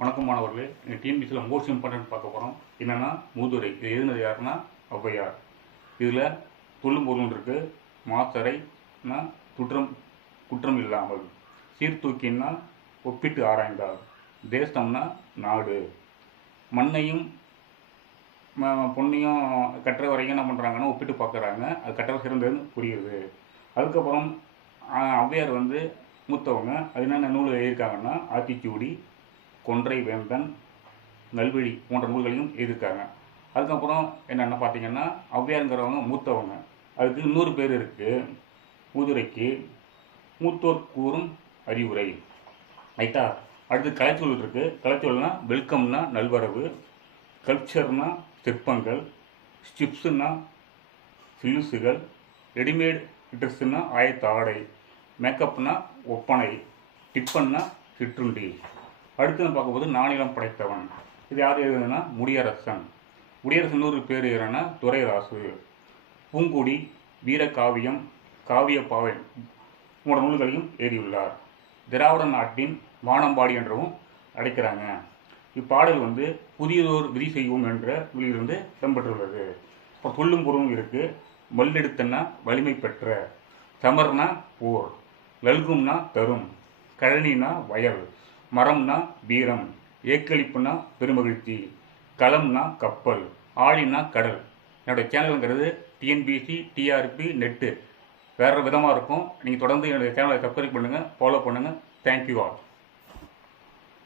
வணக்கம் மாணவர்களே. இந்த டிஎன்பிசியில் மோஸ்ட் இம்பார்ட்டன்ட் பார்க்க போகிறோம். என்னென்னா மூதுரை. இது எழுதினது யாருன்னா ஔவையார். இதில் சொல்லும் பொருள் இருக்குது. மாத்தரைனா குற்றம் இல்லாமல், சீர்தூக்கின்னா ஒப்பிட்டு ஆராய்ந்தார், தேசம்னா நாடு, மண்ணையும் பொண்ணையும் கட்டுற வரைக்கும் என்ன பண்ணுறாங்கன்னா ஒப்பிட்டு பார்க்குறாங்க. அது கட்டுற சிறந்ததுன்னு புரியுது. அதுக்கப்புறம் ஔவையார் மூத்தவங்க. அது என்னென்ன நூல் எழுதியிருக்காங்கன்னா ஆத்திச்சூடி, கொன்றை வேந்தன், நல்வழி போன்ற நூல்களையும் எழுதியிருக்காங்க. அதுக்கப்புறம் என்னென்ன பார்த்தீங்கன்னா ஔவையாருங்கிறவங்க மூத்தவங்க. அதுக்கு இன்னொரு பேர் இருக்குது மூதுரைக்கு, மூத்தோர் கூறும் அறிவுரை. ரைட்டா? அடுத்து கலைச்சொல் இருக்குது. கலைச்சொல்னா வெல்கம்னா நல்வரவு, கல்ச்சர்னா சிற்பங்கள், ஸ்டிப்ஸுன்னா சிலுசுகள், ரெடிமேட் ட்ரெஸ்ஸுன்னா ஆயத்த ஆடை, மேக்கப்னா ஒப்பனை, டிப்பன்னா சிற்றுண்டி. அடுத்து பார்க்கும்போது நானிலம் படைத்தவன். இது யார் எழுதுனா முடியரசன். முடியரசன் இன்னொரு பேர் எழுதுனா துரைராசு. பூங்குடி, வீரகாவியம், காவிய பாவை போன்ற நூல்களையும் எழுதியுள்ளார். திராவிட நாட்டின் வானம்பாடி என்றவும் அழைக்கிறாங்க. இப்பாடல் புதியதோர் விதி செய்வோம் என்ற நூலிலிருந்து இடம்பெற்றுள்ளது. இப்போ சொல்லும் பொருளும் இருக்கு. மல்லெடுத்தன்னா வலிமை பெற்ற, சமர்னா போர், லல்கும்னா தரும், கழனினா வயல், மரம்னா வீரம், ஏக்களிப்புனா பெருமகிழ்ச்சி, களம்னா கப்பல், ஆழினா கடல். என்னுடைய சேனலுங்கிறது டிஎன்பிசி, டிஆர்பி, நெட்டு வேறு விதமாக இருக்கும். நீங்கள் தொடர்ந்து என்னுடைய சேனலை சப்ஸ்கிரைப் பண்ணுங்கள், ஃபாலோ பண்ணுங்கள். Thank you all.